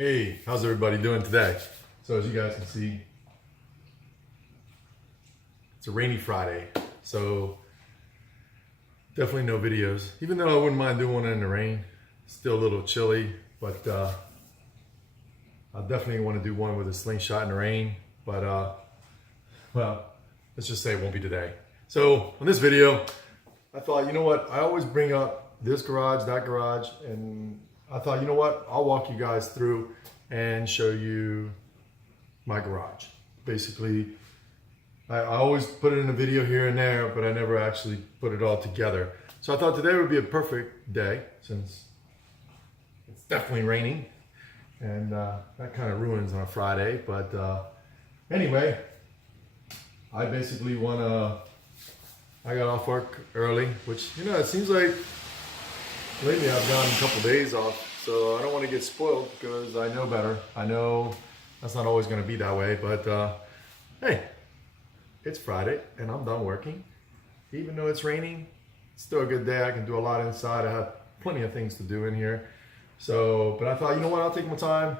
Hey, how's everybody doing today? So as you guys can see, it's a rainy Friday, so definitely no videos. Even though I wouldn't mind doing one in the rain, still a little chilly, but I definitely want to do one with a slingshot in the rain, but well, let's just say it won't be today. So on this video, I thought, you know what, I always bring up this garage, that garage, and I thought, you know what, I'll walk you guys through and show you my garage. Basically, I always put it in a video here and there, but I never actually put it all together. So I thought today would be a perfect day since it's definitely raining, and that kind of ruins on a Friday. But anyway, I basically I got off work early, which, you know, it seems like lately I've gotten a couple days off, so I don't want to get spoiled because I know better. I know that's not always going to be that way, but hey, it's Friday and I'm done working. Even though it's raining, it's still a good day. I can do a lot inside. I have plenty of things to do in here. So, but I thought, you know what, I'll take my time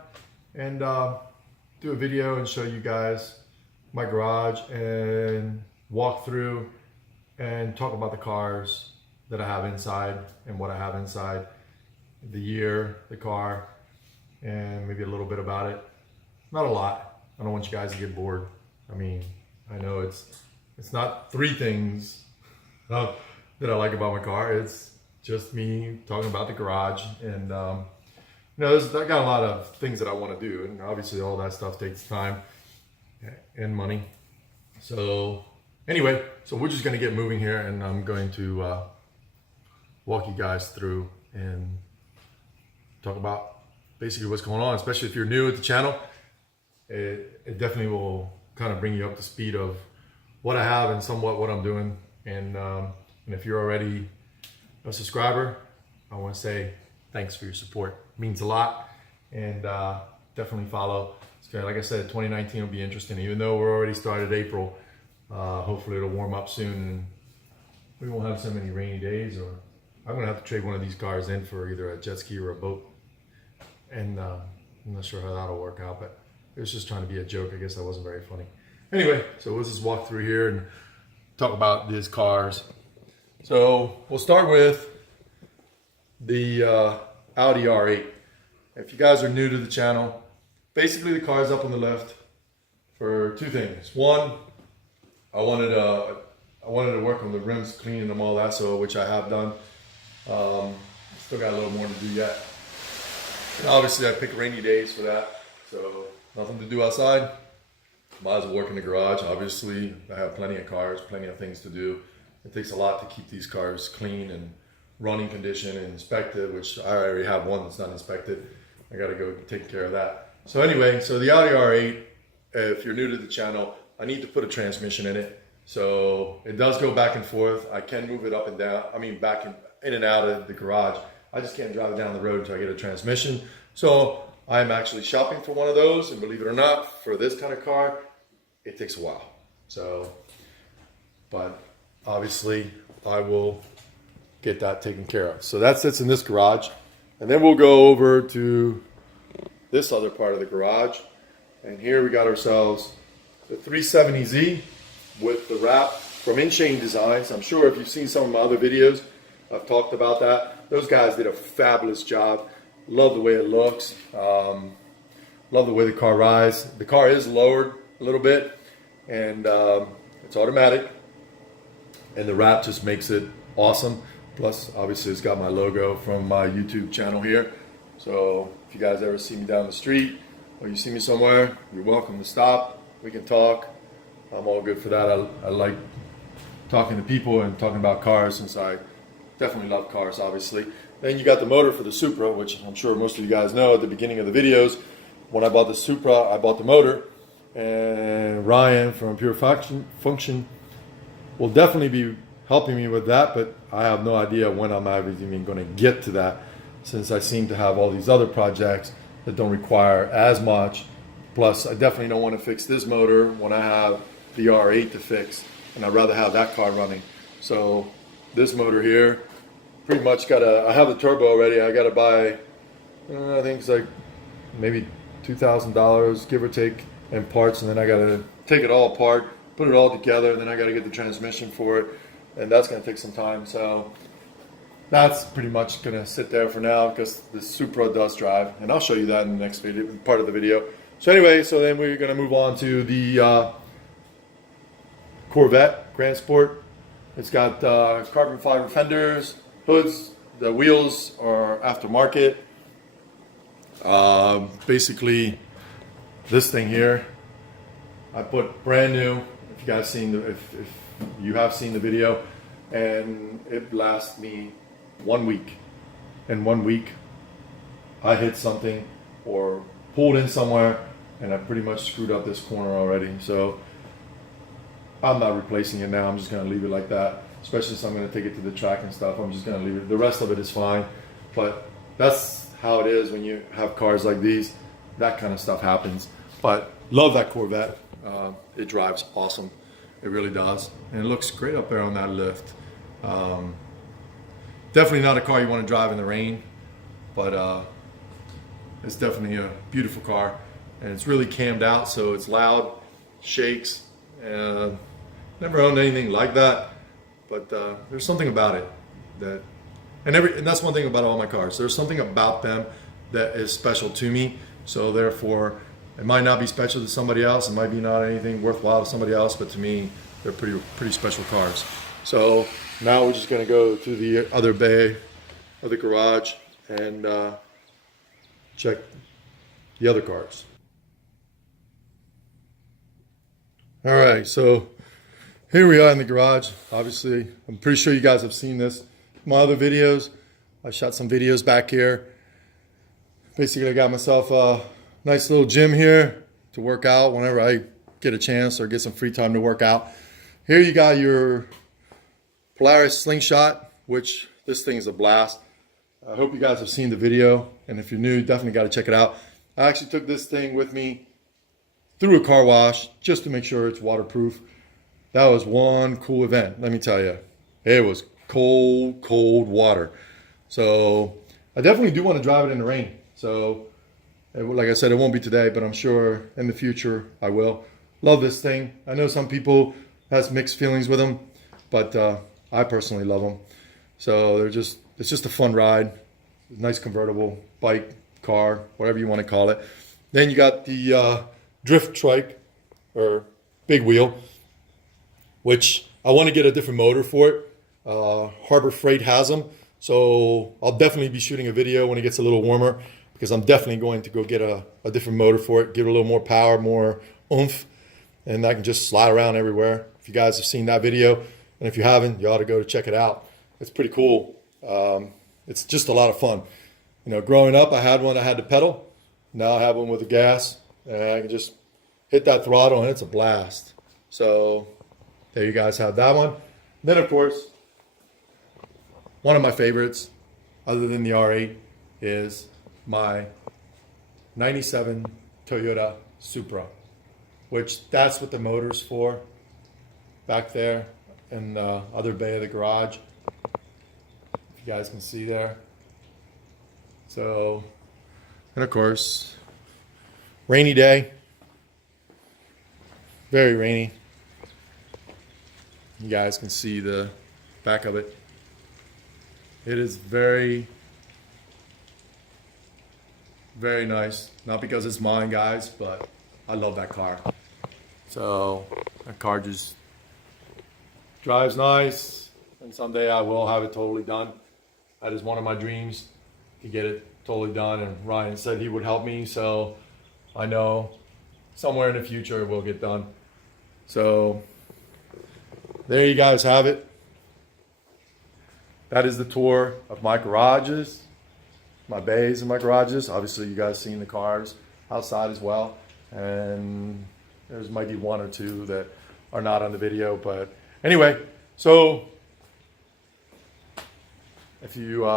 and do a video and show you guys my garage and walk through and talk about the cars that I have inside and what I have inside, the year, the car, and maybe a little bit about it. Not a lot. I don't want you guys to get bored. I mean, I know it's not three things that I like about my car. It's just me talking about the garage, and you know, I got a lot of things that I want to do, and obviously all that stuff takes time and money. So anyway, so we're just gonna get moving here, and I'm going to walk you guys through and talk about basically what's going on, especially if you're new at the channel. It definitely will kind of bring you up to speed of what I have and somewhat what I'm doing. And if you're already a subscriber, I want to say thanks for your support. It means a lot, and definitely follow. It's like I said, 2019 will be interesting, even though we're already started April. Hopefully it'll warm up soon and we won't have so many rainy days, or I'm gonna have to trade one of these cars in for either a jet ski or a boat, and I'm not sure how that'll work out, but it was just trying to be a joke. I guess that wasn't very funny. Anyway, so we'll just walk through here and talk about these cars. So we'll start with the Audi R8. If you guys are new to the channel, basically the car's up on the left for two things. One, I wanted to work on the rims, cleaning them, all that, so which I have done. Still got a little more to do yet. And obviously I pick rainy days for that, so nothing to do outside. Might as well work in the garage. Obviously I have plenty of cars, plenty of things to do. It takes a lot to keep these cars clean and running condition and inspected, which I already have one that's not inspected. I gotta go take care of that. So anyway, so the Audi R8, if you're new to the channel, I need to put a transmission in it. So it does go back and forth. I can move it up and down. I mean, back in and out of the garage. I just can't drive it down the road until I get a transmission. So I'm actually shopping for one of those, and believe it or not, for this kind of car, it takes a while. So, but obviously I will get that taken care of. So that sits in this garage, and then we'll go over to this other part of the garage. And here we got ourselves the 370Z with the wrap from InChain Designs. I'm sure if you've seen some of my other videos, I've talked about that. Those guys did a fabulous job. Love the way it looks. Love the way the car rides. The car is lowered a little bit, and it's automatic. And the wrap just makes it awesome. Plus, obviously, it's got my logo from my YouTube channel here. So if you guys ever see me down the street or you see me somewhere, you're welcome to stop. We can talk. I'm all good for that. I like talking to people and talking about cars, since I definitely love cars, obviously. Then you got the motor for the Supra, which I'm sure most of you guys know at the beginning of the videos. When I bought the Supra, I bought the motor. And Ryan from Pure Function will definitely be helping me with that, but I have no idea when I'm even going to get to that, since I seem to have all these other projects that don't require as much. Plus, I definitely don't want to fix this motor when I have the R8 to fix, and I'd rather have that car running. So this motor here, pretty much I have the turbo already. I got to buy, I think it's like maybe $2,000, give or take, in parts, and then I gotta take it all apart, put it all together, and then I gotta get the transmission for it, and that's gonna take some time. So that's pretty much gonna sit there for now because the Supra does drive, and I'll show you that in the next video, part of the video. So anyway, so then we're gonna move on to the Corvette Grand Sport. It's got carbon fiber fenders, hoods. The wheels are aftermarket. Basically, this thing here, I put brand new. If you guys seen if you have seen the video, and it lasts me 1 week. In 1 week, I hit something or pulled in somewhere, and I pretty much screwed up this corner already. So I'm not replacing it now. I'm just gonna leave it like that. Especially since I'm gonna take it to the track and stuff. I'm just gonna leave it. The rest of it is fine. But that's how it is when you have cars like these. That kind of stuff happens. But love that Corvette. It drives awesome. It really does. And it looks great up there on that lift. Definitely not a car you want to drive in the rain. But it's definitely a beautiful car. And it's really cammed out, so it's loud, shakes. Never owned anything like that. But there's something about it that, and that's one thing about all my cars. There's something about them that is special to me. So therefore, it might not be special to somebody else. It might be not anything worthwhile to somebody else, but to me, they're pretty special cars. So now we're just gonna go to the other bay of the garage and check the other cars. All right, so here we are in the garage. Obviously, I'm pretty sure you guys have seen this. My other videos, I shot some videos back here. Basically, I got myself a nice little gym here to work out whenever I get a chance or get some free time to work out. Here you got your Polaris slingshot, which this thing is a blast. I hope you guys have seen the video, and if you're new, definitely got to check it out. I actually took this thing with me through a car wash just to make sure it's waterproof. That was one cool event, let me tell you. It was cold, cold water. So I definitely do want to drive it in the rain. So like I said, it won't be today, but I'm sure in the future I will. Love this thing. I know some people has mixed feelings with them, but I personally love them. So it's just a fun ride. Nice convertible, bike, car, whatever you want to call it. Then you got the drift trike, or big wheel, which I want to get a different motor for it. Harbor Freight has them, so I'll definitely be shooting a video when it gets a little warmer, because I'm definitely going to go get a different motor for it, give it a little more power, more oomph, and I can just slide around everywhere. If you guys have seen that video, and if you haven't, you ought to go to check it out. It's pretty cool. It's just a lot of fun. You know, growing up, I had one I had to pedal. Now I have one with the gas, and I can just hit that throttle, and it's a blast. So there you guys have that one. Then, of course, one of my favorites, other than the R8, is my 97 Toyota Supra, which that's what the motor's for, back there in the other bay of the garage. If you guys can see there. So, and of course, rainy day, very rainy. You guys can see the back of it. It is very, very nice. Not because it's mine, guys, but I love that car. So that car just drives nice, and someday I will have it totally done. That is one of my dreams, to get it totally done, and Ryan said he would help me, so I know somewhere in the future it will get done. So there you guys have it. That is the tour of my garages, my bays and my garages. Obviously, you guys seen the cars outside as well. And there's might be one or two that are not on the video. But anyway, so if you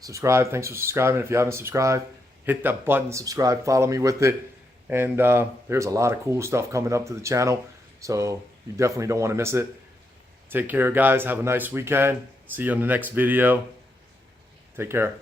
subscribe, thanks for subscribing. If you haven't subscribed, hit that button, subscribe, follow me with it. And there's a lot of cool stuff coming up to the channel. So you definitely don't want to miss it. Take care, guys. Have a nice weekend. See you on the next video. Take care.